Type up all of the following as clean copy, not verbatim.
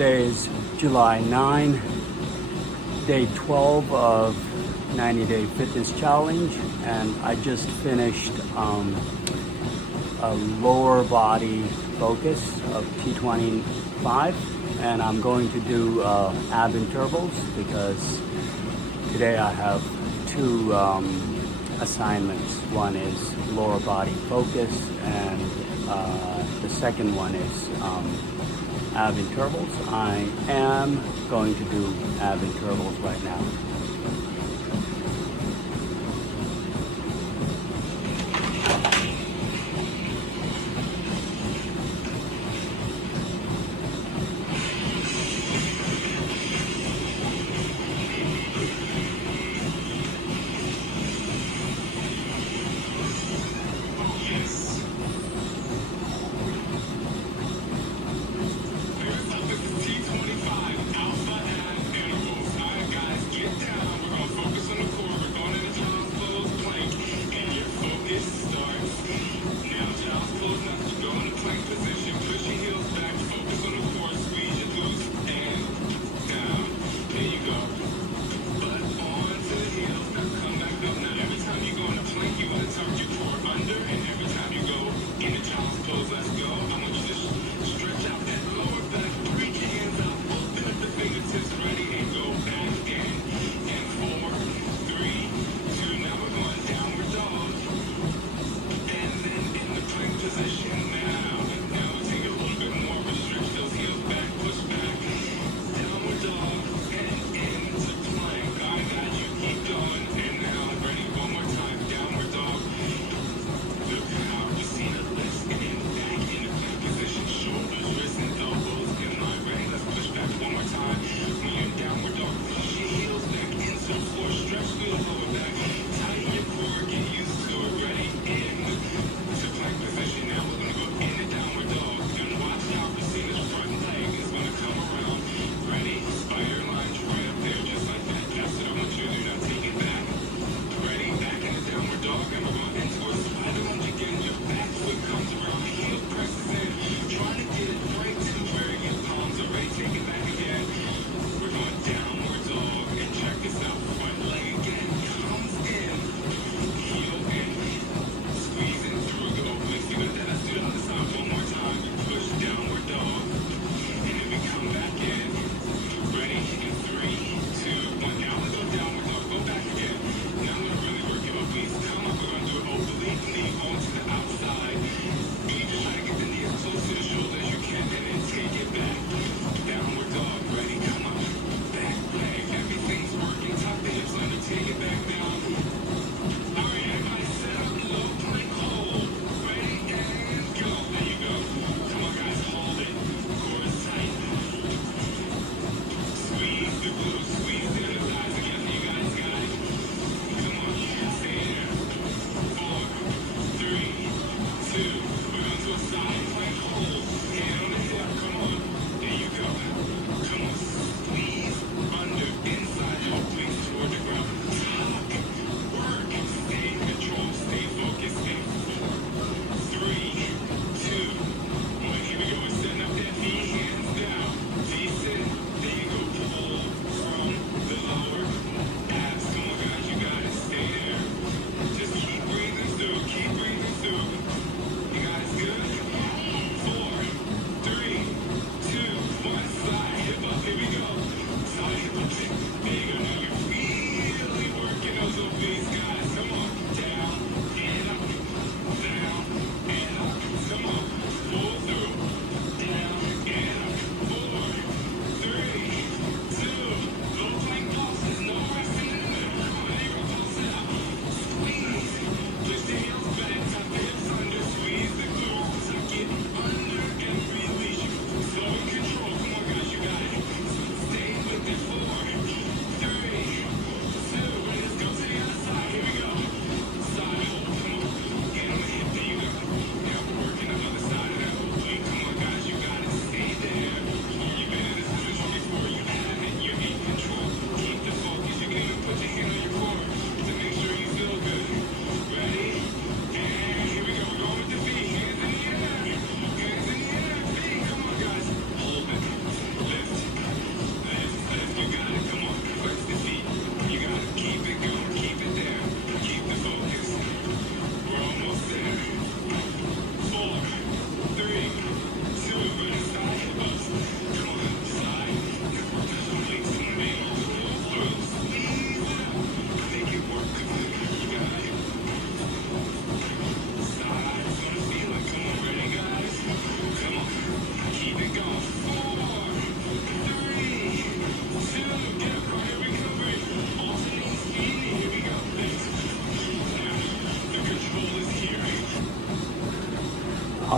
Today is July 9, day 12 of 90-day fitness challenge, and I just finished a lower body focus of T25, and I'm going to do ab intervals because today I have two assignments. One is lower body focus, and the second one is ab intervals. I am going to do ab intervals right now.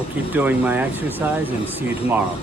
I'll keep doing my exercise and see you tomorrow.